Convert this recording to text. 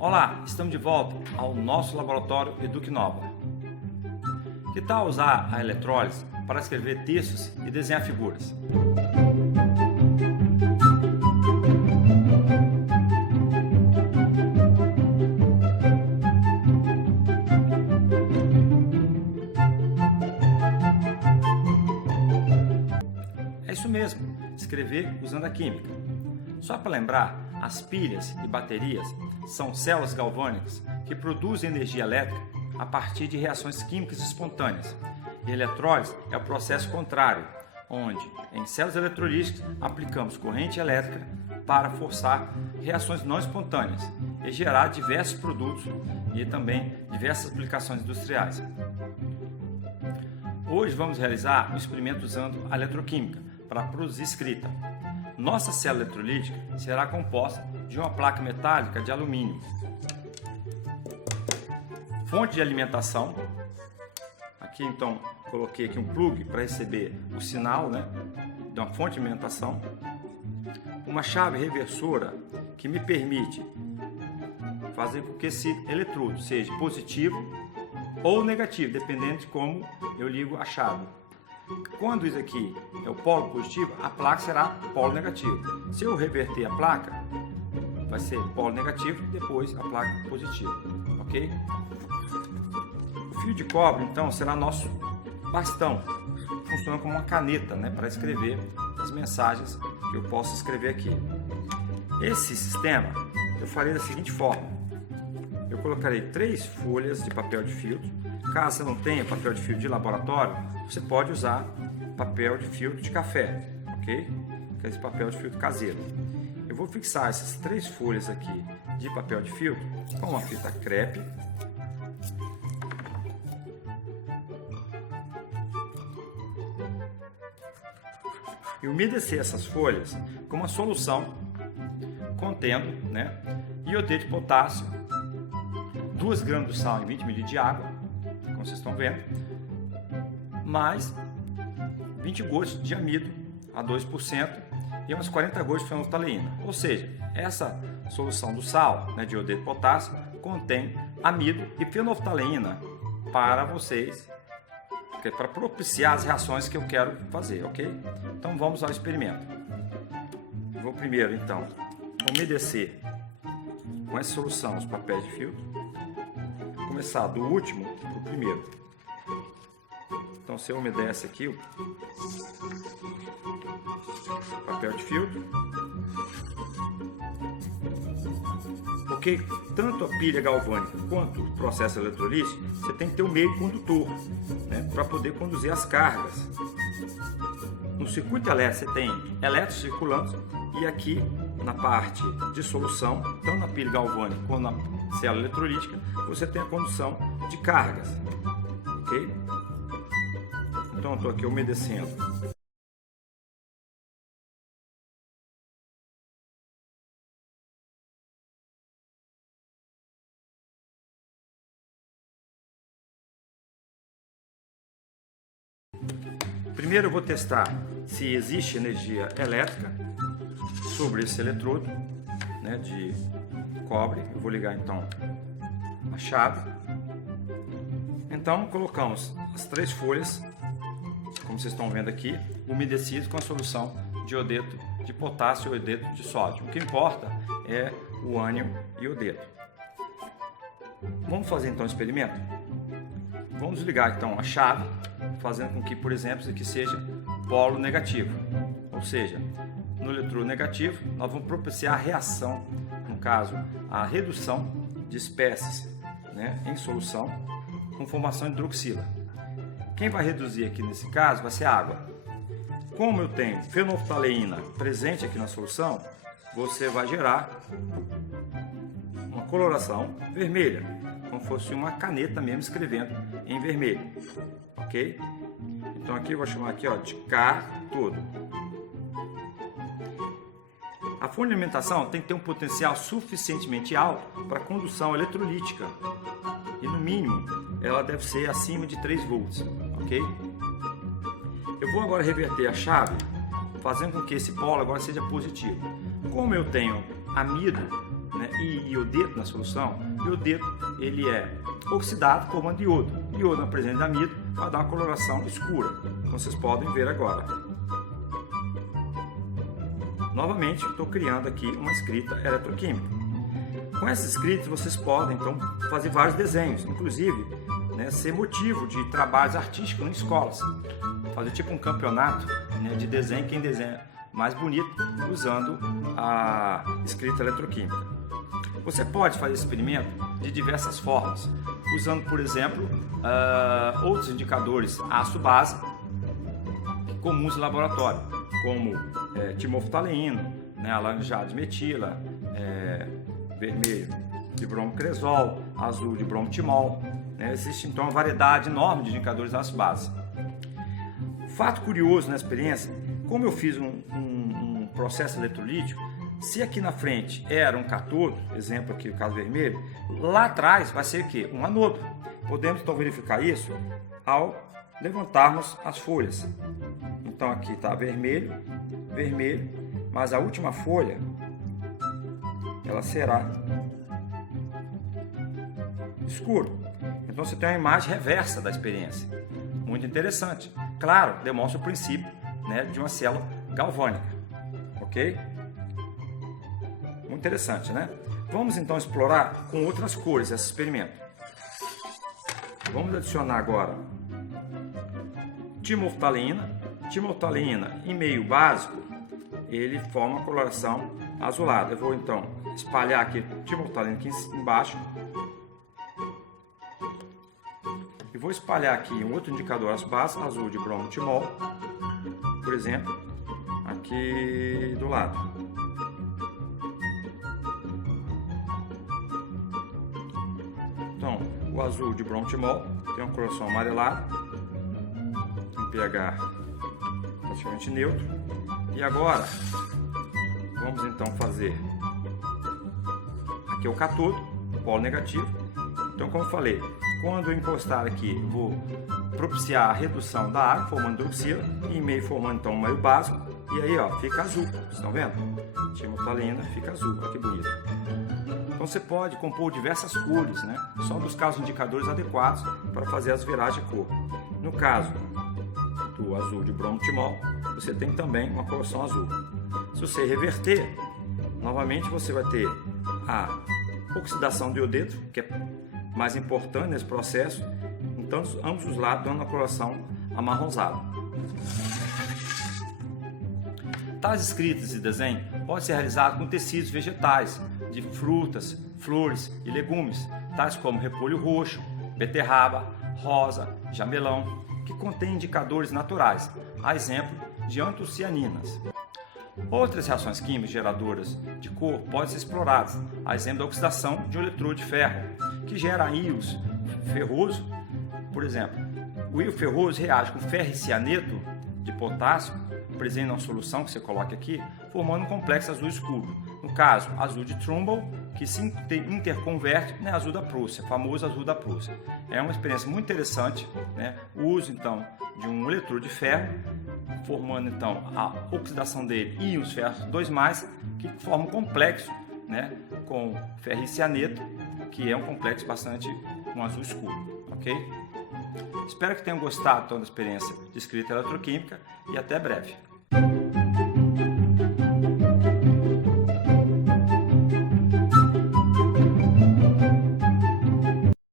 Olá, estamos de volta ao nosso laboratório EducNova. Que tal usar a eletrólise para escrever textos e desenhar figuras? É isso mesmo, escrever usando a química. Só para lembrar, as pilhas e baterias são células galvânicas que produzem energia elétrica a partir de reações químicas espontâneas. E a eletrólise é o processo contrário, onde em células eletrolíticas aplicamos corrente elétrica para forçar reações não espontâneas e gerar diversos produtos e também diversas aplicações industriais. Hoje vamos realizar um experimento usando a eletroquímica para produzir escrita. Nossa célula eletrolítica será composta de uma placa metálica de alumínio. Fonte de alimentação. Aqui então coloquei aqui um plug para receber o sinal, de uma fonte de alimentação. Uma chave reversora que me permite fazer com que esse eletrodo seja positivo ou negativo, dependendo de como eu ligo a chave. Quando isso aqui é o polo positivo, a placa será polo negativo. Se eu reverter a placa, vai ser polo negativo e depois a placa positiva, ok? O fio de cobre, então, será nosso bastão. Funciona como uma caneta, para escrever as mensagens que eu posso escrever aqui. Esse sistema eu farei da seguinte forma. Eu colocarei 3 folhas de papel de filtro. Caso você não tenha papel de filtro de laboratório, você pode usar papel de filtro de café, ok? Que é esse papel de filtro caseiro. Eu vou fixar essas 3 folhas aqui de papel de filtro com uma fita crepe. E umedecer essas folhas com uma solução contendo iodeto de potássio, 2 gramas de sal em 20 ml de água, como vocês estão vendo, mais 20 gotas de amido a 2% e umas 40 gotas de fenolftaleína. Ou seja, essa solução do sal, de iodeto de potássio, contém amido e fenolftaleína para vocês, para propiciar as reações que eu quero fazer, ok? Então vamos ao experimento. Eu vou primeiro, então, umedecer com essa solução os papéis de filtro. Começar do último para o primeiro. Então você umedece aqui o papel de filtro. Porque tanto a pilha galvânica quanto o processo eletrolítico, você tem que ter um meio condutor, para poder conduzir as cargas. No circuito elétrico você tem elétrons circulando e aqui na parte de solução, tanto na pilha galvânica quanto na célula eletrolítica, você tem a condução de cargas, ok? Então eu estou aqui umedecendo. Primeiro eu vou testar se existe energia elétrica sobre esse eletrodo, de cobre. Eu vou ligar então a chave. Então colocamos as 3 folhas, como vocês estão vendo aqui, umedecidas com a solução de iodeto de potássio e iodeto de sódio. O que importa é o ânion e o iodeto. Vamos fazer então o experimento? Vamos ligar então a chave, fazendo com que, por exemplo, isso aqui seja polo negativo. Ou seja, no eletrodo negativo, nós vamos propiciar a reação, no caso, a redução de espécies em solução com formação de hidroxila. Quem vai reduzir aqui nesse caso vai ser a água. Como eu tenho fenolftaleína presente aqui na solução, você vai gerar uma coloração vermelha, como fosse uma caneta mesmo escrevendo em vermelho, ok? Então aqui eu vou chamar aqui de cátodo. A fonte de alimentação tem que ter um potencial suficientemente alto para condução eletrolítica e no mínimo ela deve ser acima de 3 volts, ok? Eu vou agora reverter a chave, fazendo com que esse polo agora seja positivo. Como eu tenho amido, né, e iodeto na solução, o iodeto ele é oxidado formando iodo. Iodo na presença de amido vai dar uma coloração escura, como vocês podem ver agora. Novamente, estou criando aqui uma escrita eletroquímica. Com essa escrita, vocês podem então fazer vários desenhos, inclusive, né, ser motivo de trabalhos artísticos em escolas. Fazer tipo um campeonato, né, de desenho, quem desenha mais bonito usando a escrita eletroquímica. Você pode fazer esse experimento de diversas formas, usando, por exemplo, outros indicadores ácido-base comuns no laboratório, como timoftalino, né, alaranjado de metila, vermelho de bromocresol, azul de bromotimol. Né? Existe então uma variedade enorme de indicadores ácido-base. Fato curioso na experiência, como eu fiz um processo eletrolítico, se aqui na frente era um cátodo, exemplo aqui o caso vermelho, lá atrás vai ser o quê? Um anodo. Podemos então verificar isso ao levantarmos as folhas. Então aqui está vermelho, vermelho, mas a última folha ela será escuro. Então você tem uma imagem reversa da experiência. Muito interessante. Claro, demonstra o princípio, né, de uma célula galvânica. Ok? Muito interessante, né? Vamos então explorar com outras cores esse experimento. Vamos adicionar agora timoftalina. Timoftalina em meio básico, ele forma uma coloração azulada. Eu vou então espalhar aqui timoftalina aqui embaixo. E vou espalhar aqui um outro indicador ácido-base, azul de bromotimol, por exemplo, aqui do lado. Então, o azul de bromotimol tem uma coloração amarelada, um pH praticamente neutro. E agora, vamos então fazer aqui o cátodo, polo negativo. Então, como eu falei, quando eu encostar aqui, eu vou propiciar a redução da água, formando hidroxila, e em meio formando então um meio básico, e aí ó, fica azul, vocês estão vendo? Timoftalina fica azul, olha que bonito. Então você pode compor diversas cores, né? Só buscar os indicadores adequados para fazer as viragens de cor. No caso do azul de bromotimol, você tem também uma coloração azul. Se você reverter, novamente você vai ter a oxidação do iodeto, que é mais importante nesse processo, então ambos os lados dando uma coloração amarronzada. Tais escritas e desenho podem ser realizados com tecidos vegetais, de frutas, flores e legumes, tais como repolho roxo, beterraba, rosa, jamelão, que contém indicadores naturais, a exemplo de antocianinas. Outras reações químicas geradoras de cor podem ser exploradas, a exemplo da oxidação de um eletrodo de ferro, que gera íons ferroso. Por exemplo, o íon ferroso reage com ferricianeto de potássio, presente na solução que você coloca aqui, formando um complexo azul escuro. No caso, azul de Trumbull, que se interconverte em azul da Prússia, famoso azul da Prússia. É uma experiência muito interessante, né? O uso então de um eletrodo de ferro, formando então a oxidação dele e os ferros 2+, que formam um complexo, né, com ferricianeto, que é um complexo bastante com azul escuro, ok? Espero que tenham gostado então, da experiência de escrita eletroquímica e até breve.